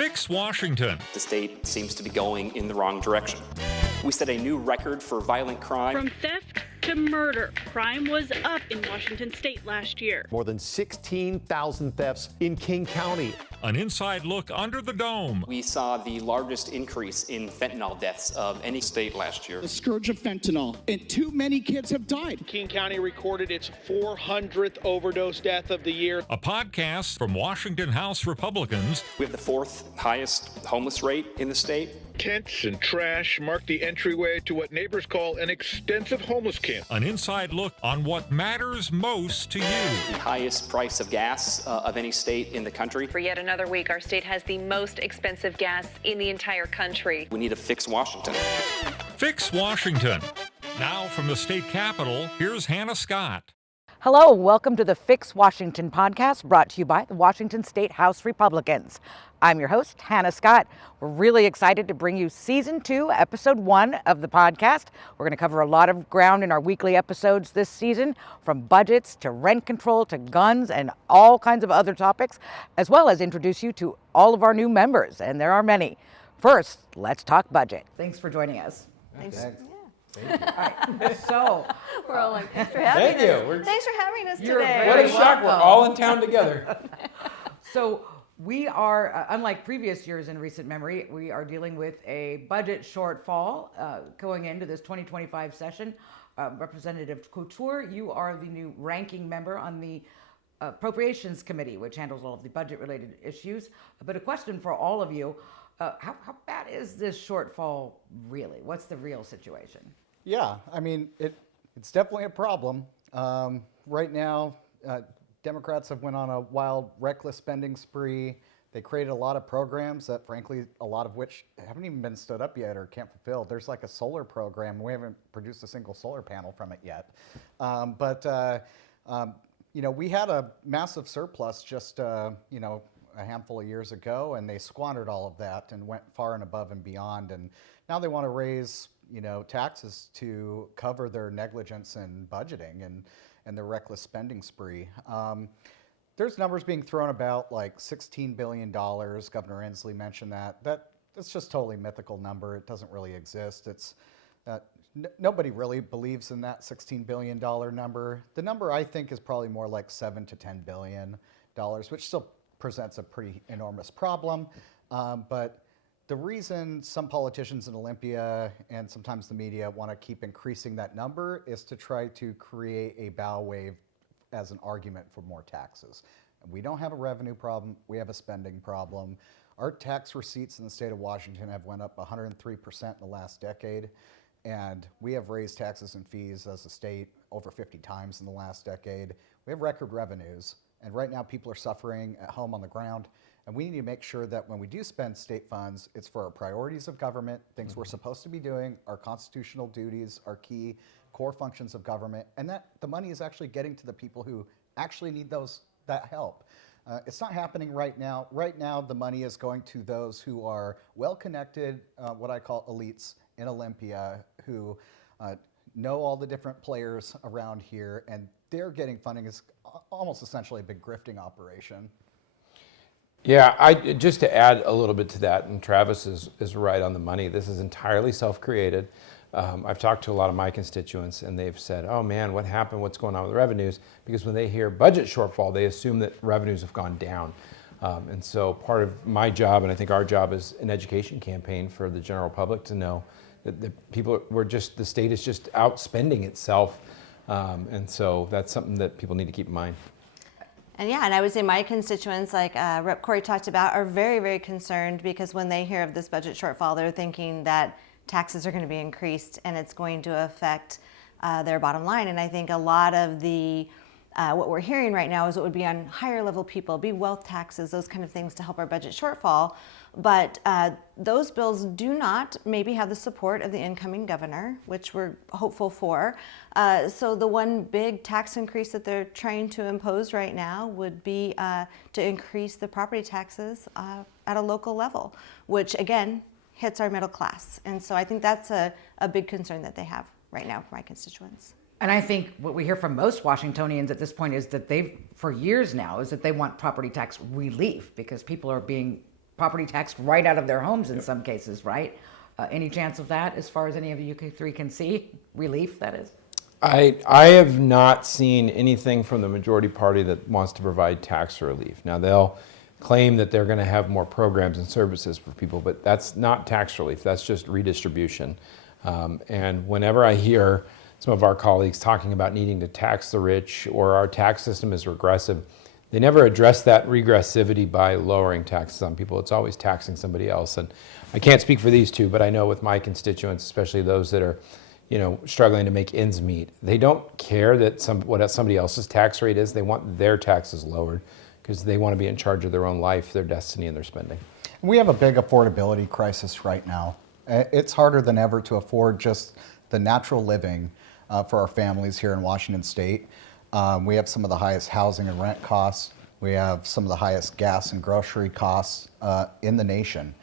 Fix Washington. The state seems to be going in the wrong direction. We set a new record for violent crime. From theft to murder, crime was up in Washington state last year. More than 16,000 thefts in King County. An inside look under the dome. We saw the largest increase in fentanyl deaths of any state last year. The scourge of fentanyl, and too many kids have died. King County recorded its 400th overdose death of the year. A podcast from Washington House Republicans. We have the fourth highest homeless rate in the state. Tents and trash mark the entryway to what neighbors call an extensive homeless camp. An inside look on what matters most to you. The highest price of gas of any state in the country. For yet another week, our state has the most expensive gas in the entire country. We need to fix Washington. Fix Washington. Now from the state capitol, here's Hanna Scott. Hello, welcome to the Fix Washington podcast, brought to you by the Washington State House Republicans. I'm your host, Hanna Scott. We're really excited to bring you Season 2, Episode 1 of the podcast. We're going to cover a lot of ground in our weekly episodes this season, from budgets to rent control to guns and all kinds of other topics, as well as introduce you to all of our new members, and there are many. First, let's talk budget. Thanks for joining us. Thanks. Thank you. All right. So we're all like, thanks for having us. Thanks for having us today. What a shock, we're all in town together. So we are, unlike previous years in recent memory, we are dealing with a budget shortfall going into this 2025 session. Representative Couture, you are the new ranking member on the Appropriations Committee, which handles all of the budget-related issues. But a question for all of you, how bad is this shortfall really? What's the real situation? Yeah, I mean, it's definitely a problem. Right now, Democrats have went on a wild, reckless spending spree. They created a lot of programs that, frankly, a lot of which haven't even been stood up yet or can't fulfill. There's like a solar program. We haven't produced a single solar panel from it yet. You know, we had a massive surplus just, you know, a handful of years ago, and they squandered all of that and went far and above and beyond. And now they want to raise, you know, taxes to cover their negligence in budgeting and their reckless spending spree. There's numbers being thrown about like $16 billion. Governor Inslee mentioned that. That's just totally mythical number. It doesn't really exist. It's nobody really believes in that $16 billion number. The number I think is probably more like $7 to $10 billion, which still presents a pretty enormous problem. But the reason some politicians in Olympia and sometimes the media want to keep increasing that number is to try to create a bow wave as an argument for more taxes. We don't have a revenue problem, we have a spending problem. Our tax receipts in the state of Washington have went up 103% in the last decade, and we have raised taxes and fees as a state over 50 times in the last decade. We have record revenues, and right now people are suffering at home on the ground. And we need to make sure that when we do spend state funds, it's for our priorities of government, things we're supposed to be doing, our constitutional duties, our key core functions of government, and that the money is actually getting to the people who actually need that help. It's not happening right now. Right now, the money is going to those who are well-connected, what I call elites in Olympia, who know all the different players around here, and they're getting funding. Is almost essentially a big grifting operation. Yeah, just to add a little bit to that, and Travis is right on the money. This is entirely self-created. I've talked to a lot of my constituents, and they've said, oh man, what happened? What's going on with revenues? Because when they hear budget shortfall, they assume that revenues have gone down. And so part of my job, and I think our job, is an education campaign for the general public to know that the state is just outspending itself. And so that's something that people need to keep in mind. And I would say my constituents, like Rep. Corry talked about, are very, very concerned because when they hear of this budget shortfall, they're thinking that taxes are going to be increased and it's going to affect their bottom line. And I think a lot of the what we're hearing right now is what would be on higher level people, be wealth taxes, those kind of things to help our budget shortfall. But those bills do not maybe have the support of the incoming governor, which we're hopeful for. So the one big tax increase that they're trying to impose right now would be to increase the property taxes at a local level, which again hits our middle class. And so I think that's a big concern that they have right now for my constituents. And I think what we hear from most Washingtonians at this point is that for years now, is that they want property tax relief because people are being property taxed right out of their homes in some cases, right? Any chance of that, as far as any of you three can see? Relief, that is? I have not seen anything from the majority party that wants to provide tax relief. Now, they'll claim that they're going to have more programs and services for people, but that's not tax relief. That's just redistribution. And whenever I hear some of our colleagues talking about needing to tax the rich or our tax system is regressive, they never address that regressivity by lowering taxes on people. It's always taxing somebody else. And I can't speak for these two, but I know with my constituents, especially those that are, struggling to make ends meet, they don't care that what somebody else's tax rate is. They want their taxes lowered because they want to be in charge of their own life, their destiny, and their spending. We have a big affordability crisis right now. It's harder than ever to afford just the natural living for our families here in Washington State. We have some of the highest housing and rent costs. We have some of the highest gas and grocery costs in the nation.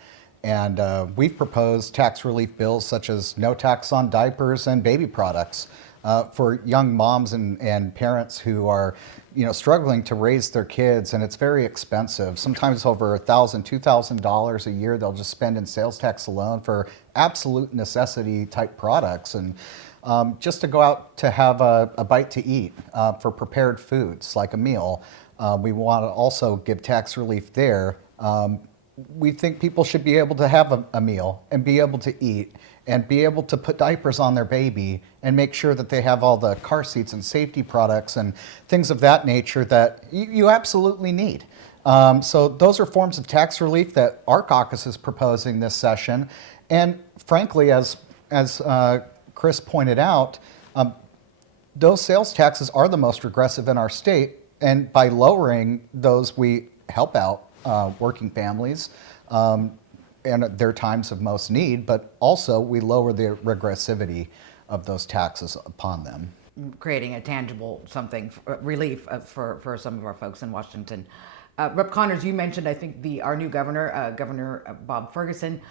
And we've proposed tax relief bills such as no tax on diapers and baby products for young moms and parents who are struggling to raise their kids, and it's very expensive. Sometimes over $1,000, $2,000 a year they'll just spend in sales tax alone for absolute necessity type products. And just to go out to have a bite to eat for prepared foods like a meal. We want to also give tax relief there. We think people should be able to have a meal and be able to eat and be able to put diapers on their baby and make sure that they have all the car seats and safety products and things of that nature that you absolutely need. So those are forms of tax relief that our caucus is proposing this session. And frankly, as Chris pointed out, those sales taxes are the most regressive in our state. And by lowering those, we help out working families and at their times of most need, but also we lower the regressivity of those taxes upon them. Creating a tangible relief for some of our folks in Washington. Rep. Connors, you mentioned, I think, our new governor, Governor Bob Ferguson,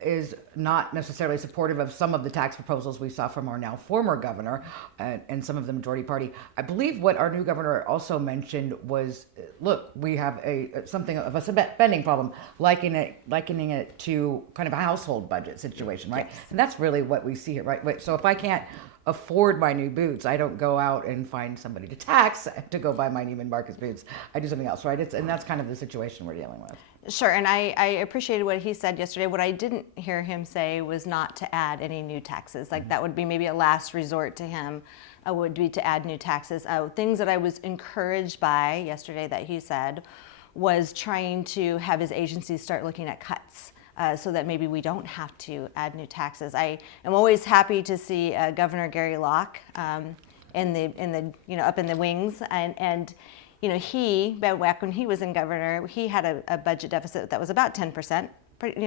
is not necessarily supportive of some of the tax proposals we saw from our now former governor and some of the majority party. I believe what our new governor also mentioned was, look, we have something of a spending problem, likening it to kind of a household budget situation, right? Yes. And that's really what we see here, right? So if I can't afford my new boots, I don't go out and find somebody to tax to go buy my Neiman Marcus boots. I do something else, right? And that's kind of the situation we're dealing with. Sure, and I appreciated what he said yesterday. What I didn't hear him say was not to add any new taxes. Like that would be maybe a last resort to him, would be to add new taxes. Things that I was encouraged by yesterday that he said was trying to have his agencies start looking at cuts. So that maybe we don't have to add new taxes. I am always happy to see Governor Gary Locke in the up in the wings, and he back when he was in governor, he had a budget deficit that was about 10%.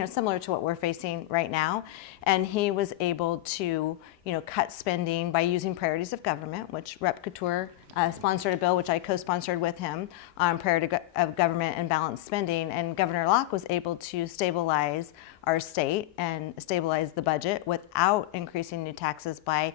Similar to what we're facing right now, and he was able to, cut spending by using priorities of government, which Rep. Couture sponsored a bill, which I co-sponsored with him on priority of government and balanced spending. And Governor Locke was able to stabilize our state and stabilize the budget without increasing new taxes by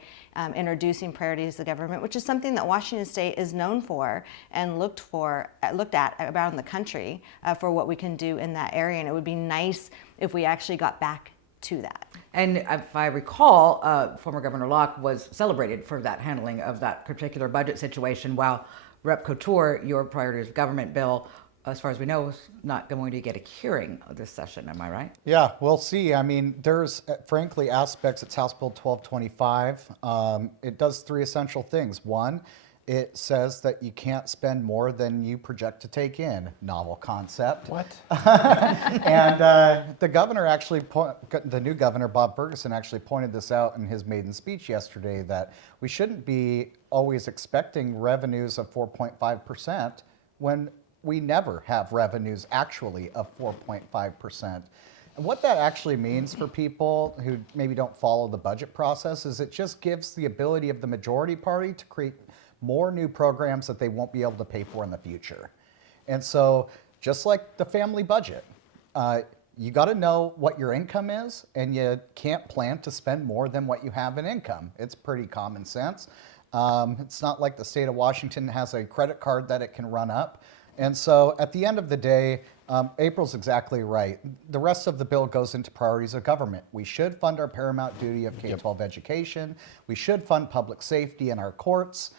introducing priorities of government, which is something that Washington State is known for and looked at around the country for what we can do in that area. And it would be nice if we actually got back to that. And if I recall, former Governor Locke was celebrated for that handling of that particular budget situation, while Rep. Couture, your priorities of government bill, as far as we know, is not going to get a hearing this session. Am I right? Yeah, we'll see. I mean, there's frankly aspects. It's House Bill 1225. It does three essential things. One, it says that you can't spend more than you project to take in. Novel concept. What? And the governor actually, the new governor, Bob Ferguson, actually pointed this out in his maiden speech yesterday, that we shouldn't be always expecting revenues of 4.5% when we never have revenues actually of 4.5%. And what that actually means for people who maybe don't follow the budget process is it just gives the ability of the majority party to create more new programs that they won't be able to pay for in the future. And so just like the family budget, you got to know what your income is, and you can't plan to spend more than what you have in income. It's pretty common sense. It's not like the state of Washington has a credit card that it can run up. And so at the end of the day, April's exactly right. The rest of the bill goes into priorities of government. We should fund our paramount duty of K-12 education. We should fund public safety in our courts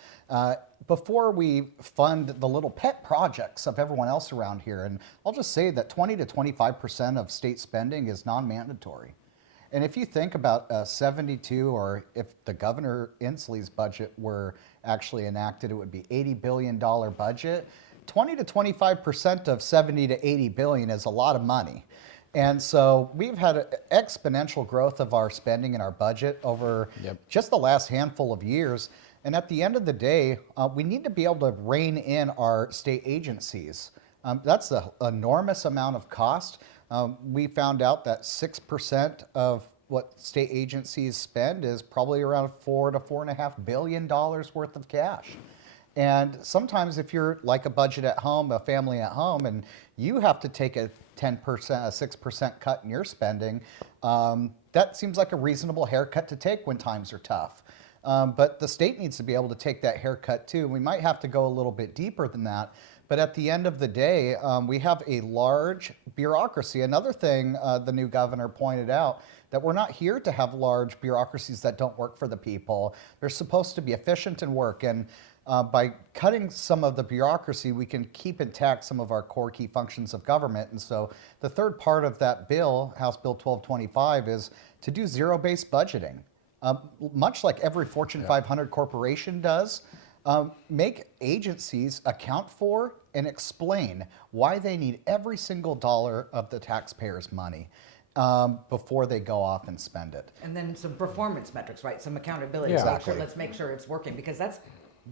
before we fund the little pet projects of everyone else around here. And I'll just say that 20 to 25% of state spending is non-mandatory. And if you think about 72, or if the Governor Inslee's budget were actually enacted, it would be $80 billion budget. 20 to 25% of 70 to 80 billion is a lot of money. And so we've had exponential growth of our spending in our budget over just the last handful of years. And at the end of the day, we need to be able to rein in our state agencies. That's an enormous amount of cost. We found out that 6% of what state agencies spend is probably around $4 to $4.5 billion worth of cash. And sometimes if you're like a budget at home, a family at home, and you have to take a 10%, a 6% cut in your spending, that seems like a reasonable haircut to take when times are tough. But the state needs to be able to take that haircut too. We might have to go a little bit deeper than that. But at the end of the day, we have a large bureaucracy. Another thing the new governor pointed out, that we're not here to have large bureaucracies that don't work for the people. They're supposed to be efficient and work. And by cutting some of the bureaucracy, we can keep intact some of our core key functions of government. And so the third part of that bill, House Bill 1225, is to do zero-based budgeting. Much like every Fortune 500 corporation does, make agencies account for and explain why they need every single dollar of the taxpayers' money before they go off and spend it. And then some performance metrics, right? Some accountability. Yeah. Exactly. Let's make sure it's working, because that's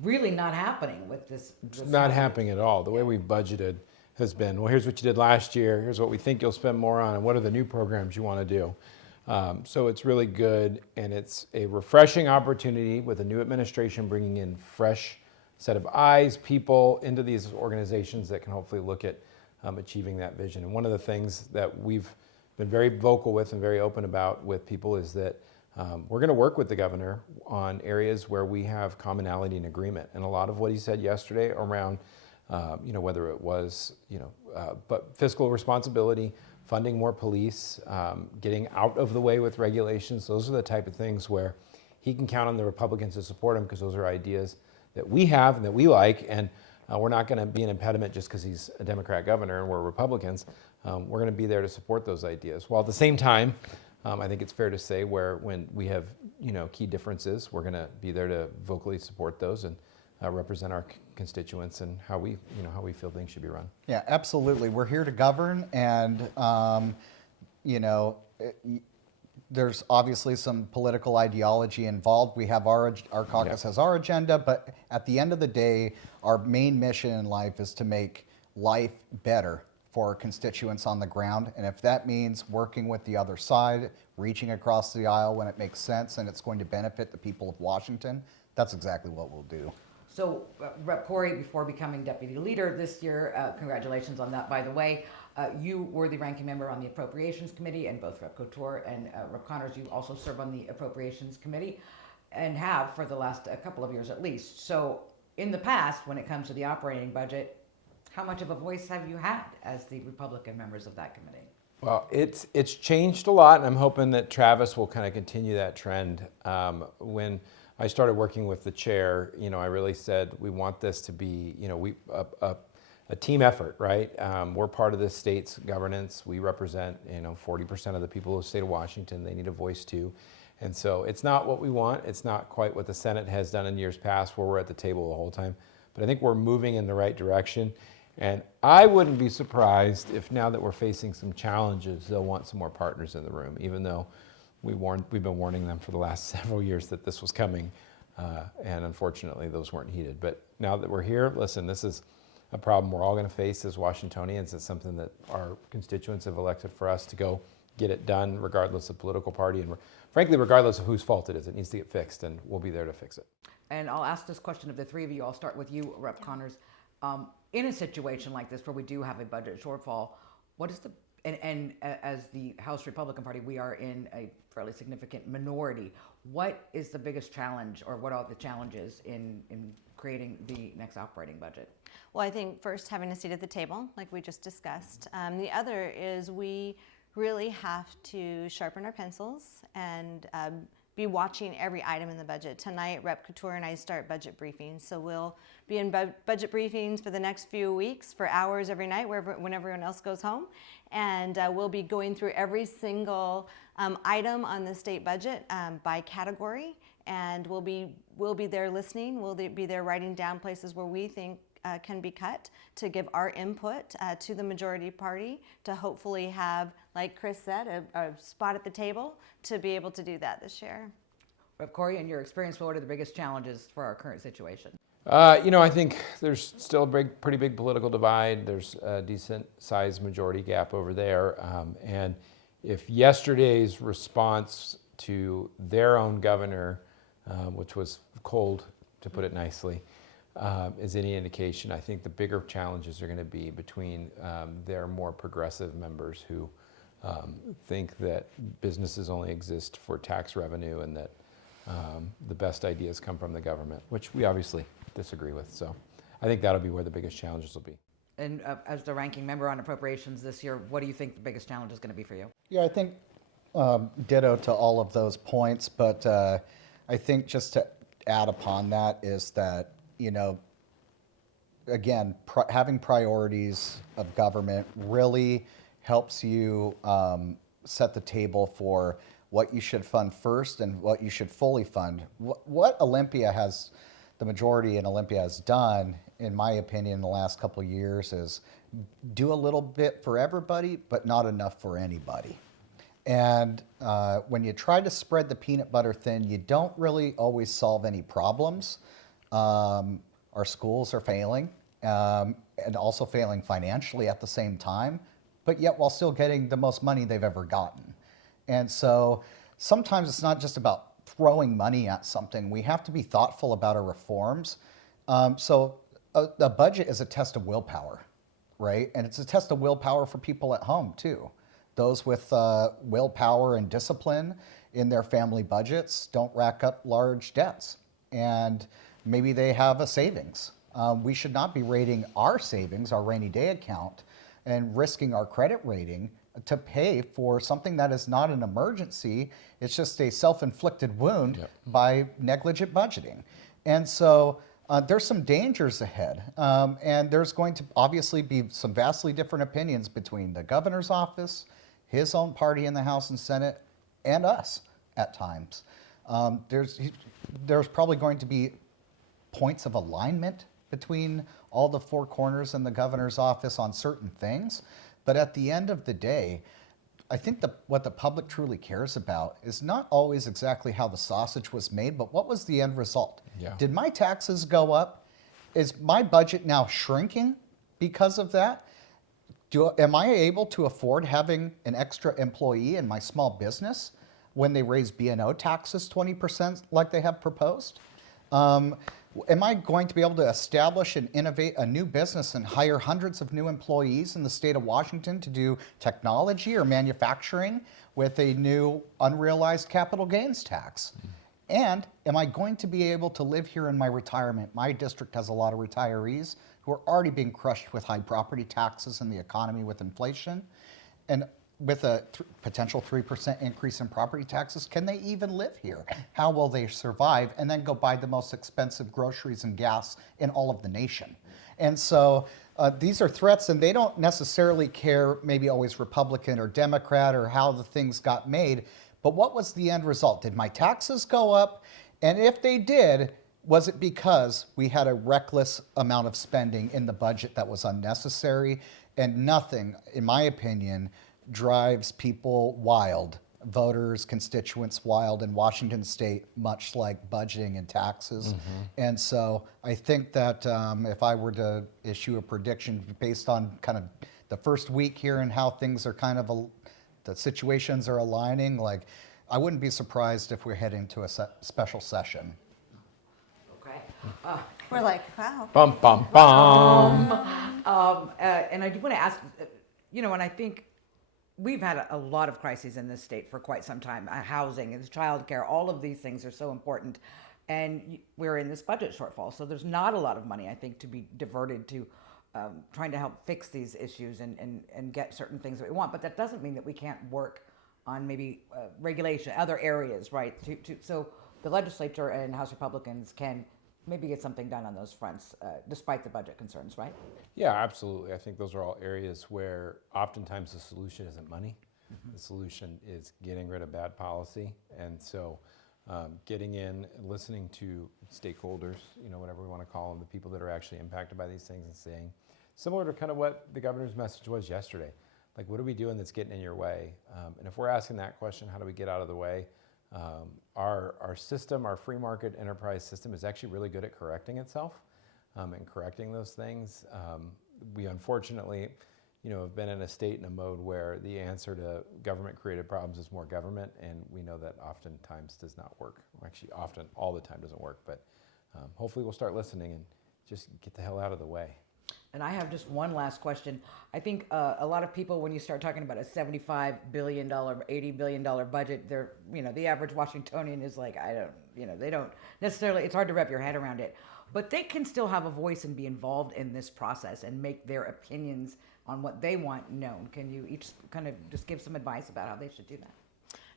really not happening with this. It's not happening at all. The way we've budgeted has been, well, here's what you did last year, here's what we think you'll spend more on, and what are the new programs you want to do. So it's really good, and it's a refreshing opportunity with a new administration bringing in fresh set of eyes, people into these organizations that can hopefully look at achieving that vision. And one of the things that we've been very vocal with and very open about with people is that we're going to work with the governor on areas where we have commonality and agreement. And a lot of what he said yesterday around, whether it was, but fiscal responsibility, funding more police, getting out of the way with regulations, those are the type of things where he can count on the Republicans to support him, because those are ideas that we have and that we like, and we're not going to be an impediment just because he's a Democrat governor and we're Republicans. We're going to be there to support those ideas. While at the same time, I think it's fair to say when we have key differences, we're going to be there to vocally support those and represent our constituents and how we feel things should be run. Yeah, absolutely. We're here to govern, and there's obviously some political ideology involved. We have our caucus has our agenda, but at the end of the day, our main mission in life is to make life better for our constituents on the ground. And if that means working with the other side, reaching across the aisle when it makes sense and it's going to benefit the people of Washington, that's exactly what we'll do. So Rep. Corry, before becoming deputy leader this year, congratulations on that, by the way. You were the ranking member on the Appropriations Committee, and both Rep. Couture and Rep. Connors, you also serve on the Appropriations Committee, and have for the last couple of years at least. So in the past, when it comes to the operating budget, how much of a voice have you had as the Republican members of that committee? Well, it's changed a lot, and I'm hoping that Travis will kind of continue that trend. When I started working with the chair, I really said we want this to be, a team effort, right? We're part of the state's governance. We represent, 40% of the people of the state of Washington. They need a voice too. And so it's not what we want. It's not quite what the Senate has done in years past, where we're at the table the whole time. But I think we're moving in the right direction. And I wouldn't be surprised if, now that we're facing some challenges, they'll want some more partners in the room, even though we've been warning them for the last several years that this was coming. And unfortunately, those weren't heeded. But now that we're here, listen, this is a problem we're all going to face as Washingtonians. It's something that our constituents have elected for us to go get it done, regardless of political party, and frankly, regardless of whose fault it is. It needs to get fixed, and we'll be there to fix it. And I'll ask this question of the three of you. I'll start with you, Rep. Connors. In a situation like this where we do have a budget shortfall, what is the And as the House Republican Party, we are in a fairly significant minority. What is the biggest challenge, or what are the challenges in creating the next operating budget? Well, I think first having a seat at the table, like we just discussed. The other is we really have to sharpen our pencils and be watching every item in the budget. Tonight, Rep. Couture and I start budget briefings, so we'll be in budget briefings for the next few weeks for hours every night when everyone else goes home. And we'll be going through every single item on the state budget by category, and we'll be there listening. We'll be there writing down places where we think can be cut to give our input to the majority party to hopefully have, like Chris said, a spot at the table to be able to do that this year. Corry, in your experience, what are the biggest challenges for our current situation? I think there's still a pretty big political divide. There's a decent sized majority gap over there. And if yesterday's response to their own governor, which was cold, to put it nicely, is any indication, I think the bigger challenges are going to be between their more progressive members who think that businesses only exist for tax revenue and that the best ideas come from the government, which we obviously disagree with. So I think that'll be where the biggest challenges will be. And as the ranking member on appropriations this year, what do you think the biggest challenge is going to be for you? Yeah, I think ditto to all of those points, but I think just to add upon that is that, again, having priorities of government really helps you set the table for what you should fund first and what you should fully fund. What Olympia has, the majority in Olympia has done, in my opinion, in the last couple of years is do a little bit for everybody, but not enough for anybody. And when you try to spread the peanut butter thin, you don't really always solve any problems. Our schools are failing and also failing financially at the same time, but yet while still getting the most money they've ever gotten. And so sometimes it's not just about throwing money at something. We have to be thoughtful about our reforms. So a budget is a test of willpower, right? And it's a test of willpower for people at home too. Those with willpower and discipline in their family budgets don't rack up large debts. And maybe they have a savings. We should not be rating our savings, our rainy day account, and risking our credit rating to pay for something that is not an emergency. It's just a self-inflicted wound by negligent budgeting. And so there's some dangers ahead. And there's going to obviously be some vastly different opinions between the governor's office, his own party in the House and Senate, and us at times. There's probably going to be points of alignment between all the four corners in the governor's office on certain things. But at the end of the day, I think what the public truly cares about is not always exactly how the sausage was made, but what was the end result? Yeah. Did my taxes go up? Is my budget now shrinking because of that? Am I able to afford having an extra employee in my small business when they raise B&O taxes 20% like they have proposed? Am I going to be able to establish and innovate a new business and hire hundreds of new employees in the state of Washington to do technology or manufacturing with a new unrealized capital gains tax? And am I going to be able to live here in my retirement? My district has a lot of retirees who are already being crushed with high property taxes and the economy with inflation. And with a potential 3% increase in property taxes, can they even live here? How will they survive and then go buy the most expensive groceries and gas in all of the nation? And so these are threats, and they don't necessarily care maybe always Republican or Democrat or how the things got made, but what was the end result? Did my taxes go up? And if they did, was it because we had a reckless amount of spending in the budget that was unnecessary? And nothing, in my opinion, drives people wild, voters, constituents wild in Washington state, much like budgeting and taxes. And so I think that if I were to issue a prediction based on kind of the first week here and how things are kind of, the situations are aligning, like I wouldn't be surprised if we're heading to a special session. Okay. We're like, wow. Bum, bum, bum. And I do want to ask, and I think we've had a lot of crises in this state for quite some time. Housing and childcare, all of these things are so important. And we're in this budget shortfall. So there's not a lot of money, I think, to be diverted to trying to help fix these issues and get certain things that we want. But that doesn't mean that we can't work on maybe regulation, other areas, right? So the legislature and House Republicans can maybe get something done on those fronts, despite the budget concerns, right? Yeah, absolutely. I think those are all areas where oftentimes the solution isn't money. The solution is getting rid of bad policy. And so getting in, listening to stakeholders, whatever we want to call them, the people that are actually impacted by these things, and saying, similar to kind of what the governor's message was yesterday, like, what are we doing that's getting in your way? And if we're asking that question, how do we get out of the way? Our system, our free market enterprise system, is actually really good at correcting itself and correcting those things. We unfortunately, have been in a state and a mode where the answer to government-created problems is more government, and we know that oftentimes does not work. Actually, often, all the time doesn't work, but hopefully we'll start listening and just get the hell out of the way. And I have just one last question. I think a lot of people, when you start talking about a $75 billion, $80 billion budget, they're, the average Washingtonian is like, they don't necessarily, it's hard to wrap your head around it. But they can still have a voice and be involved in this process and make their opinions on what they want known. Can you each kind of just give some advice about how they should do that?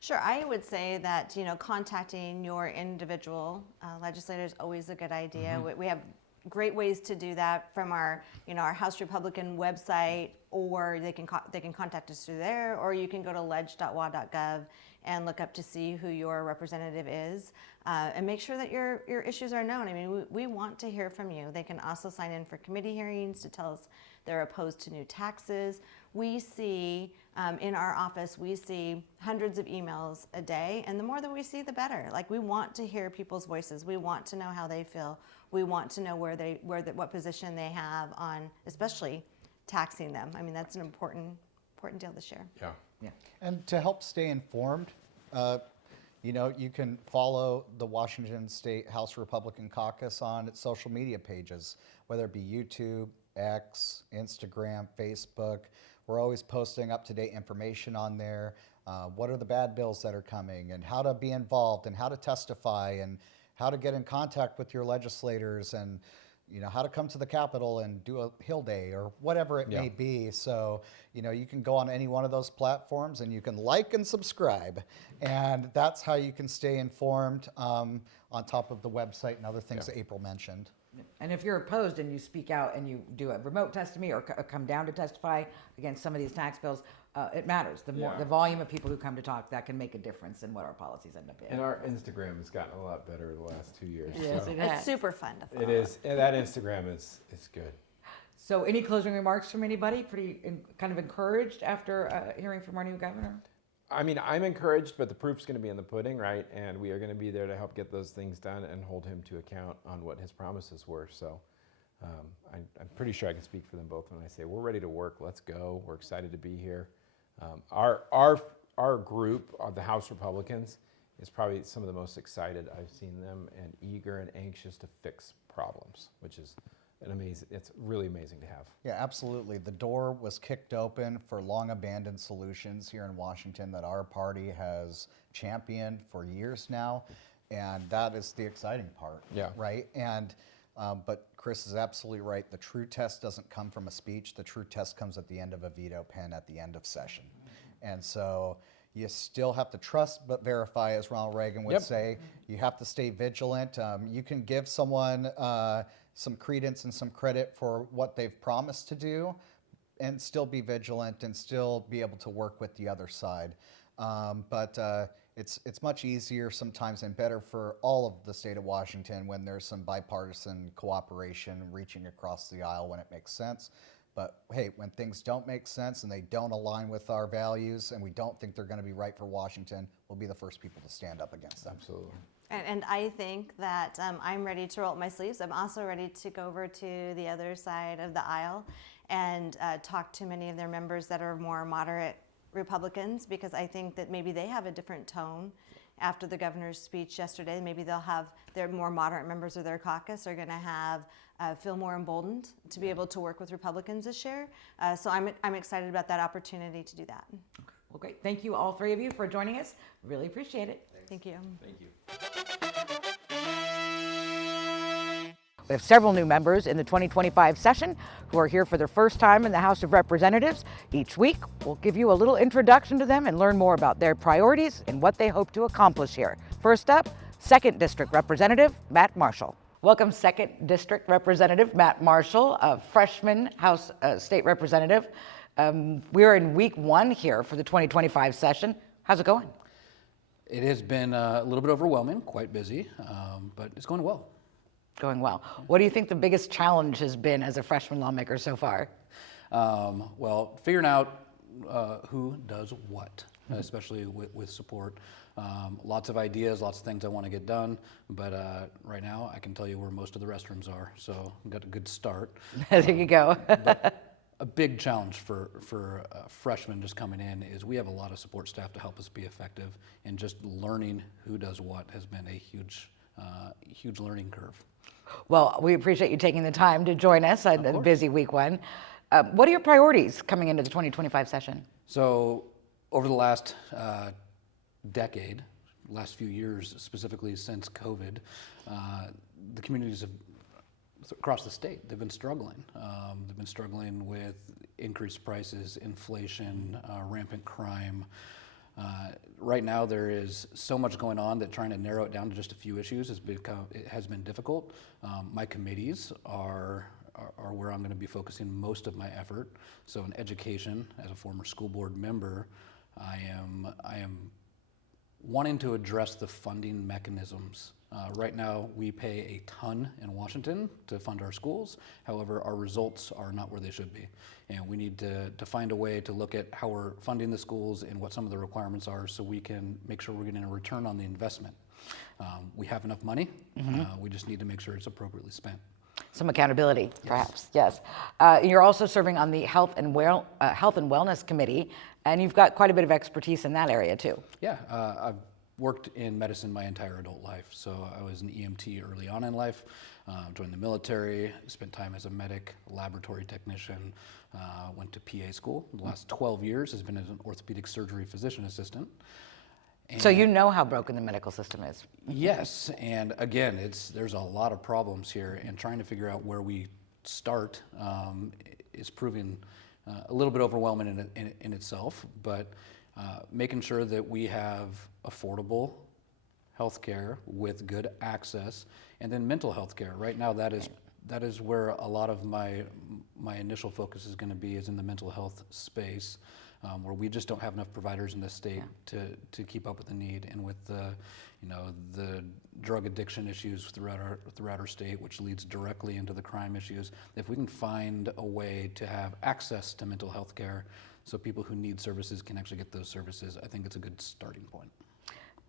Sure, I would say that, contacting your individual legislator is always a good idea. Mm-hmm. We have great ways to do that from our, our House Republican website, or they can contact us through there, or you can go to ledge.wa.gov and look up to see who your representative is, and make sure that your issues are known. I mean, we want to hear from you. They can also sign in for committee hearings to tell us they're opposed to new taxes. We see, in our office, we see hundreds of emails a day, and the more that we see, the better. Like, we want to hear people's voices. We want to know how they feel. We want to know what position they have on, especially taxing them. I mean, that's an important deal to share. Yeah. And to help stay informed, you can follow the Washington State House Republican Caucus on its social media pages, whether it be YouTube, X, Instagram, Facebook. We're always posting up-to-date information on there. What are the bad bills that are coming, and how to be involved, and how to testify, and how to get in contact with your legislators, and how to come to the Capitol and do a Hill Day or whatever it may be. So, you can go on any one of those platforms and you can like and subscribe. And that's how you can stay informed on top of the website and other things that April mentioned. And if you're opposed and you speak out and you do a remote testimony or come down to testify against some of these tax bills, it matters. The volume of people who come to talk, that can make a difference in what our policies end up being. And our Instagram has gotten a lot better the last 2 years. Yes, so. It's super fun to follow. It is. And that Instagram is good. So any closing remarks from anybody? Kind of encouraged after hearing from our new governor? I mean, I'm encouraged, but the proof's going to be in the pudding, right? And we are going to be there to help get those things done and hold him to account on what his promises were. So I'm pretty sure I can speak for them both when I say we're ready to work. Let's go. We're excited to be here. Our group, the House Republicans, is probably some of the most excited I've seen them, and eager and anxious to fix problems, which is it's really amazing to have. Yeah, absolutely. The door was kicked open for long abandoned solutions here in Washington that our party has championed for years now, and that is the exciting part. Yeah. Right? And but Chris is absolutely right. The true test doesn't come from a speech. The true test comes at the end of a veto pen at the end of session. And so you still have to trust but verify, as Ronald Reagan would say. You have to stay vigilant. You can give someone some credence and some credit for what they've promised to do, and still be vigilant and still be able to work with the other side. But it's much easier sometimes and better for all of the state of Washington when there's some bipartisan cooperation reaching across the aisle when it makes sense. But hey, when things don't make sense and they don't align with our values and we don't think they're going to be right for Washington, we'll be the first people to stand up against them. Absolutely. And I think that I'm ready to roll up my sleeves. I'm also ready to go over to the other side of the aisle and talk to many of their members that are more moderate Republicans, because I think that maybe they have a different tone after the governor's speech yesterday, maybe they'll have their more moderate members of their caucus are going to have feel more emboldened to be able to work with Republicans this year. So I'm excited about that opportunity to do that. Well, great. Thank you, all three of you, for joining us. Really appreciate it. Thank you. Thank you. We have several new members in the 2025 session who are here for their first time in the House of Representatives. Each week, we'll give you a little introduction to them and learn more about their priorities and what they hope to accomplish here. First up, 2nd District Representative Matt Marshall. Welcome, 2nd District Representative Matt Marshall, a freshman House State Representative. We're in week 1 here for the 2025 session. How's it going? It has been a little bit overwhelming, quite busy, but it's going well. Going well. What do you think the biggest challenge has been as a freshman lawmaker so far? Well, figuring out who does what, especially with support. Lots of ideas, lots of things I want to get done, but right now I can tell you where most of the restrooms are, so I've got a good start. There you go. But a big challenge for freshmen just coming in is we have a lot of support staff to help us be effective, and just learning who does what has been a huge learning curve. Well, we appreciate you taking the time to join us on a busy week 1. What are your priorities coming into the 2025 session? So over the last decade, last few years, specifically since COVID, the communities across the state, they've been struggling. They've been struggling with increased prices, inflation, rampant crime. Right now, there is so much going on that trying to narrow it down to just a few issues has been difficult. My committees are where I'm going to be focusing most of my effort. So in education, as a former school board member, I am wanting to address the funding mechanisms. Right now, we pay a ton in Washington to fund our schools. However, our results are not where they should be. And we need to find a way to look at how we're funding the schools and what some of the requirements are so we can make sure we're getting a return on the investment. We have enough money. We just need to make sure it's appropriately spent. Some accountability, perhaps, yes. You're also serving on the Health and Wellness Committee, and you've got quite a bit of expertise in that area, too. Yeah, I've worked in medicine my entire adult life. So I was an EMT early on in life, joined the military, spent time as a medic, laboratory technician, went to PA school. The last 12 years has been as an orthopedic surgery physician assistant. So you know how broken the medical system is. Yes, and again, there's a lot of problems here, and trying to figure out where we start is proving a little bit overwhelming in itself, but making sure that we have affordable health care with good access, and then mental health care. Right now, that is where a lot of my initial focus is going to be, is in the mental health space. Where we just don't have enough providers in this state to keep up with the need, and with the drug addiction issues throughout our state, which leads directly into the crime issues. If we can find a way to have access to mental health care so people who need services can actually get those services, I think it's a good starting point.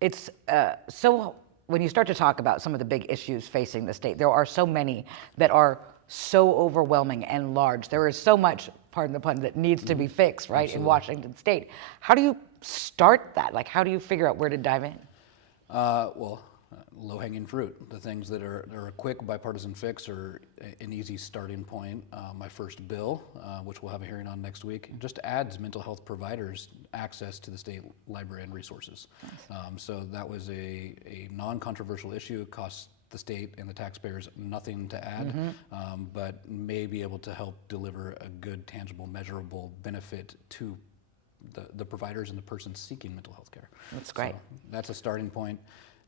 It's so when you start to talk about some of the big issues facing the state, there are so many that are so overwhelming and large. There is so much, pardon the pun, that needs to be fixed, right, in Washington state. How do you start that? Like, how do you figure out where to dive in? Low-hanging fruit. The things that are a quick bipartisan fix are an easy starting point. My first bill, which we'll have a hearing on next week, just adds mental health providers access to the state library and resources. Nice. So that was a non-controversial issue. It costs the state and the taxpayers nothing to add, but may be able to help deliver a good, tangible, measurable benefit to the providers and the person seeking mental health care. That's great. So that's a starting point.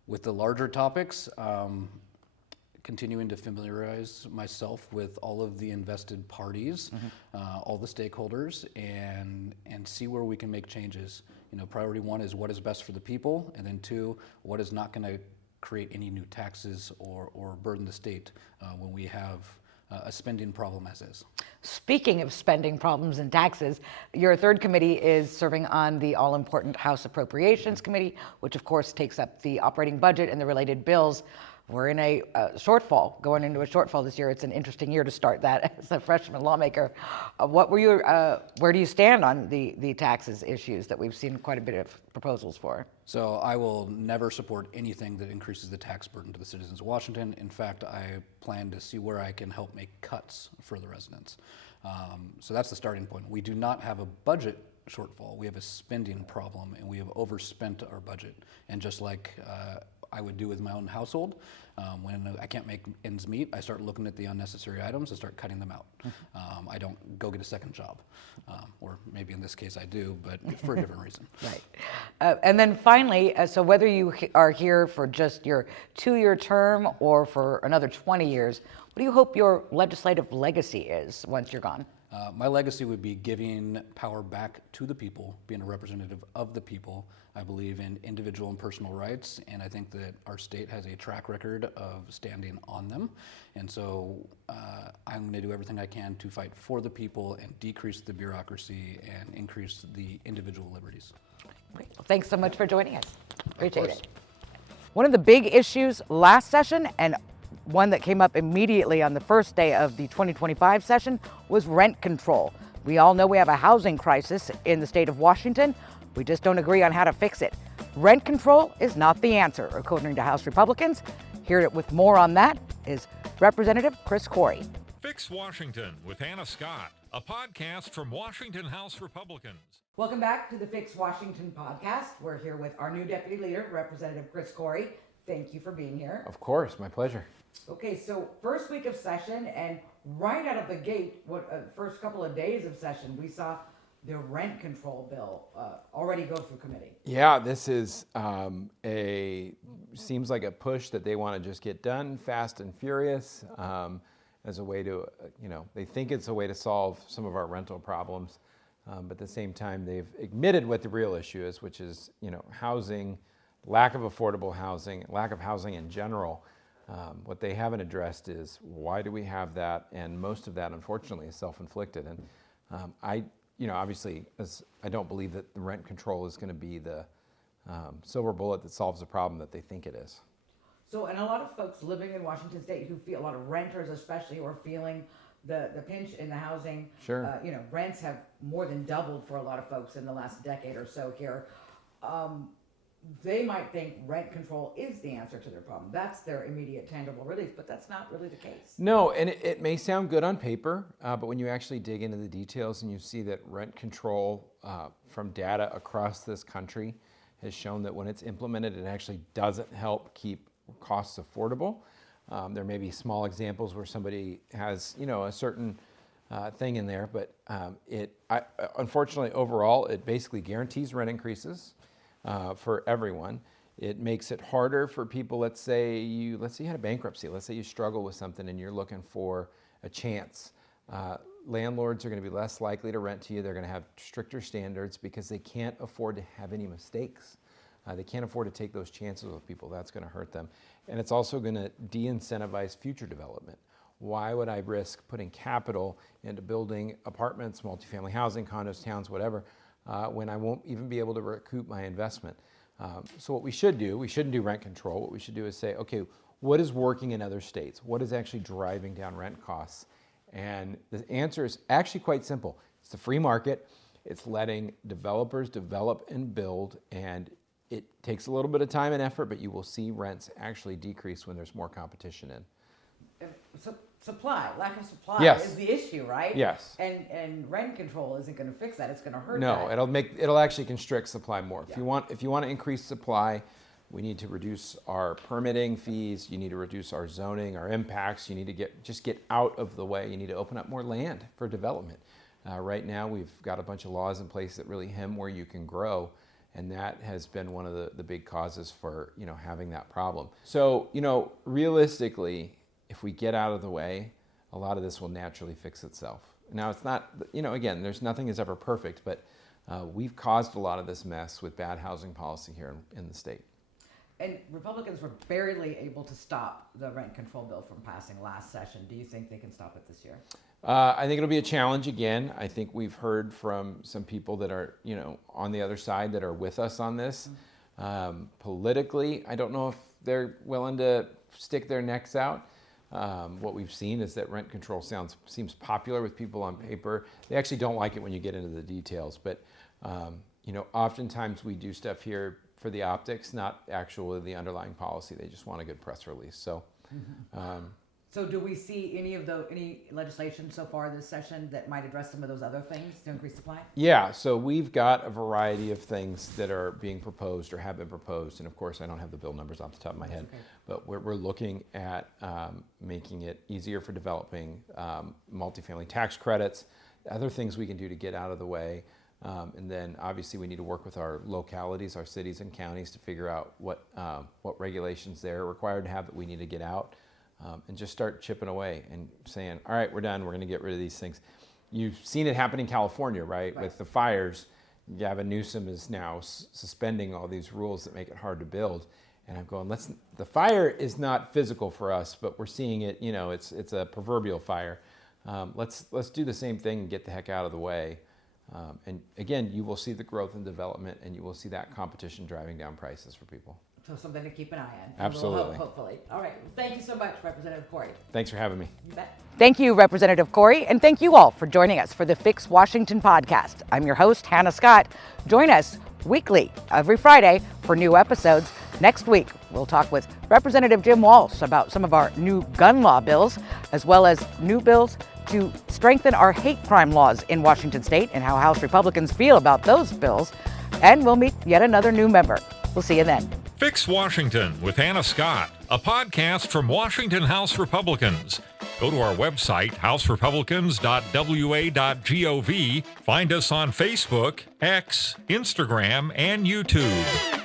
With the larger topics, continuing to familiarize myself with all of the invested parties, all the stakeholders, and see where we can make changes. Priority 1 is what is best for the people, and then 2, what is not going to create any new taxes or burden the state when we have a spending problem as is. Speaking of spending problems and taxes, your third committee is serving on the all-important House Appropriations Committee, which of course takes up the operating budget and the related bills. We're in a shortfall, going into a shortfall this year. It's an interesting year to start that as a freshman lawmaker. Where do you stand on the taxes issues that we've seen quite a bit of proposals for? So I will never support anything that increases the tax burden to the citizens of Washington. In fact, I plan to see where I can help make cuts for the residents. So that's the starting point. We do not have a budget shortfall. We have a spending problem, and we have overspent our budget. And just like I would do with my own household, when I can't make ends meet, I start looking at the unnecessary items and start cutting them out. I don't go get a second job, or maybe in this case I do, but for a different reason. Right. And then finally, so whether you are here for just your 2-year term or for another 20 years, what do you hope your legislative legacy is once you're gone? My legacy would be giving power back to the people, being a representative of the people. I believe in individual and personal rights, and I think that our state has a track record of standing on them. And so I'm going to do everything I can to fight for the people and decrease the bureaucracy and increase the individual liberties. Great. Well, thanks so much for joining us. Appreciate it. One of the big issues last session, and one that came up immediately on the first day of the 2025 session, was rent control. We all know we have a housing crisis in the state of Washington. We just don't agree on how to fix it. Rent control is not the answer, according to House Republicans. Here with more on that is Representative Chris Corry. Fix Washington with Hanna Scott, a podcast from Washington House Republicans. Welcome back to the Fix Washington podcast. We're here with our new deputy leader, Representative Chris Corry. Thank you for being here. Of course, my pleasure. Okay, so first week of session, and right out of the gate, first couple of days of session, we saw the rent control bill already go through committee. Yeah, this is seems like a push that they want to just get done fast and furious as a way to, they think it's a way to solve some of our rental problems. But at the same time, they've admitted what the real issue is, which is, housing, lack of affordable housing, lack of housing in general. What they haven't addressed is why do we have that? And most of that, unfortunately, is self-inflicted. And obviously, I don't believe that the rent control is going to be the silver bullet that solves the problem that they think it is. So, and a lot of folks living in Washington State who feel, a lot of renters especially, who are feeling the pinch in the housing. Sure. Rents have more than doubled for a lot of folks in the last decade or so here. They might think rent control is the answer to their problem. That's their immediate tangible relief, but that's not really the case. No, and it may sound good on paper, but when you actually dig into the details and you see that rent control from data across this country has shown that when it's implemented, it actually doesn't help keep costs affordable. There may be small examples where somebody has, a certain thing in there, but unfortunately, overall, it basically guarantees rent increases. For everyone. It makes it harder for people. Let's say you had a bankruptcy. Let's say you struggle with something and you're looking for a chance. Landlords are going to be less likely to rent to you. They're going to have stricter standards because they can't afford to have any mistakes. They can't afford to take those chances with people. That's going to hurt them. And it's also going to de-incentivize future development. Why would I risk putting capital into building apartments, multifamily housing, condos, towns, whatever, when I won't even be able to recoup my investment? So what we shouldn't do rent control. What we should do is say, okay, what is working in other states? What is actually driving down rent costs? And the answer is actually quite simple. It's the free market. It's letting developers develop and build, and it takes a little bit of time and effort, but you will see rents actually decrease when there's more competition in. Lack of supply Yes. is the issue, right? Yes. And rent control isn't going to fix that. It's going to hurt No, that. it'll actually constrict supply more. Yeah. If you want to increase supply, we need to reduce our permitting fees. You need to reduce our zoning, our impacts. You need to get out of the way. You need to open up more land for development. Right now, we've got a bunch of laws in place that really hem where you can grow, and that has been one of the big causes for having that problem. So realistically, if we get out of the way, a lot of this will naturally fix itself. Now, it's not, again, nothing is ever perfect, but we've caused a lot of this mess with bad housing policy here in the state. And Republicans were barely able to stop the rent control bill from passing last session. Do you think they can stop it this year? I think it'll be a challenge again. I think we've heard from some people that are, on the other side that are with us on this. Politically, I don't know if they're willing to stick their necks out. What we've seen is that rent control seems popular with people on paper. They actually don't like it when you get into the details, but oftentimes we do stuff here for the optics, not actually the underlying policy. They just want a good press release. So. So do we see any legislation so far this session that might address some of those other things to increase supply? Yeah, so we've got a variety of things that are being proposed or have been proposed, and of course I don't have the bill numbers off the top of my head, but we're looking at making it easier for developing multifamily tax credits, other things we can do to get out of the way, and then obviously we need to work with our localities, our cities and counties to figure out what regulations they're required to have that we need to get out. And just start chipping away and saying, all right, we're done. We're going to get rid of these things. You've seen it happen in California, right? With the fires. Gavin Newsom is now suspending all these rules that make it hard to build. And I'm going, the fire is not physical for us, but we're seeing it, it's a proverbial fire. Let's do the same thing and get the heck out of the way. And again, you will see the growth and development, and you will see that competition driving down prices for people. So something to keep an eye on. Absolutely. Hopefully. All right. Well, thank you so much, Representative Corry. Thanks for having me. You bet. Thank you, Representative Corry, and thank you all for joining us for the Fix Washington podcast. I'm your host, Hanna Scott. Join us weekly, every Friday, for new episodes. Next week, we'll talk with Representative Jim Walsh about some of our new gun law bills, as well as new bills to strengthen our hate crime laws in Washington State and how House Republicans feel about those bills. And we'll meet yet another new member. We'll see you then. Fix Washington with Hanna Scott, a podcast from Washington House Republicans. Go to our website, houserepublicans.wa.gov. Find us on Facebook, X, Instagram, and YouTube.